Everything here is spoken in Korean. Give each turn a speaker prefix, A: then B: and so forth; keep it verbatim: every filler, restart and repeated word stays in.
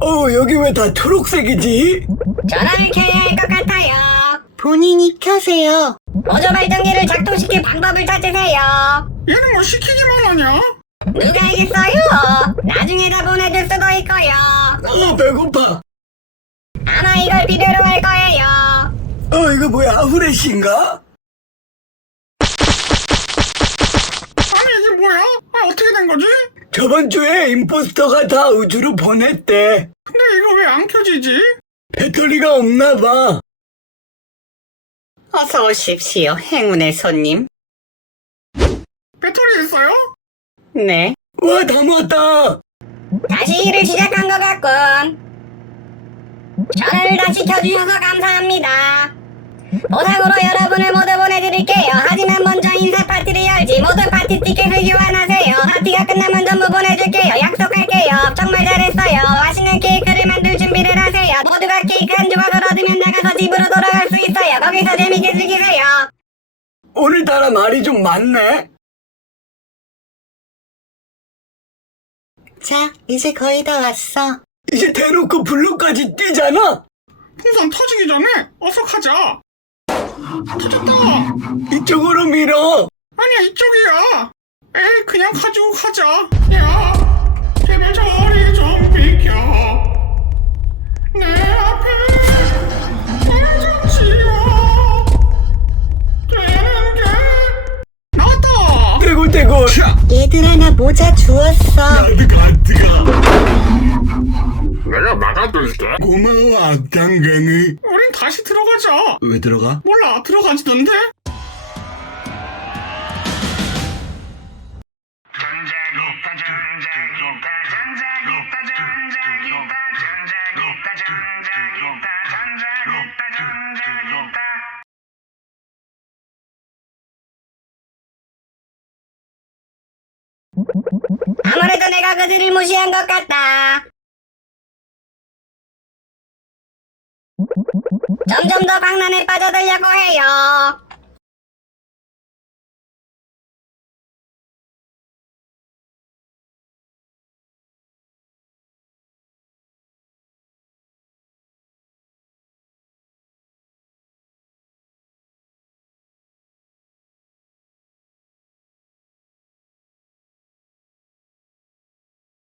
A: 어, 여기 왜 다 초록색이지?
B: 전화를 켜야 할 것 같아요.
C: 본인이 켜세요.
B: 보조 발전기를 작동시킬 방법을 찾으세요.
D: 얘는 뭐 시키기만 하냐?
B: 누가 알겠어요? 나중에다 보내줄 수도 있고요.
A: 어, 배고파.
B: 아마 이걸 필요로 할 거예요.
A: 어, 이거 뭐야, 후레쉬인가?
D: 아니 이게 뭐야? 아 어떻게 된 거지?
A: 저번 주에 임포스터가 다 우주로 보냈대.
D: 근데 이거 왜 안 켜지지?
A: 배터리가 없나 봐.
C: 어서 오십시오, 행운의 손님.
D: 배터리 있어요?
C: 네.
A: 와, 다 모았다.
B: 다시 일을 시작한 것 같군. 전화를 다시 켜주셔서 감사합니다. 보상으로 여러분을 모두 보내드릴게요. 하지만 먼저 인사 파티를 열지. 모두 파티 티켓을 교환하세요. 파티가 끝나면 전부 보내줄게요. 약속할게요. 정말 잘했어요. 맛있는 케이크를 만들 준비를 하세요. 모두가 케이크 한 조각을 얻으면 나가서 집으로 돌아갈 수 있어요. 거기서 재밌게 즐기세요.
A: 오늘따라 말이 좀 많네.
C: 자, 이제 거의 다 왔어.
A: 이제 대놓고 블루까지 뛰잖아.
D: 풍선 터지기 전에 어서 가자. 터졌다.
A: 이쪽으로 밀어.
D: 아니야 이쪽이야. 에이 그냥 가지고 가자. 야 제발 저리 좀 비켜. 내 앞에 발좀 치워. 되는 게 나왔다.
A: 떼고 떼고.
C: 얘들아, 나 모자 주웠어.
A: 뜨가 뜨가.
D: 내가 막아둘게.
A: 고마워, 악당갱이.
D: 우린 다시 들어가자.
A: 왜 들어가?
D: 몰라 들어가지던데.
B: 아무래도 내가 그들을 무시한 것 같다. 점점 더 광란에 빠져들려고 해요.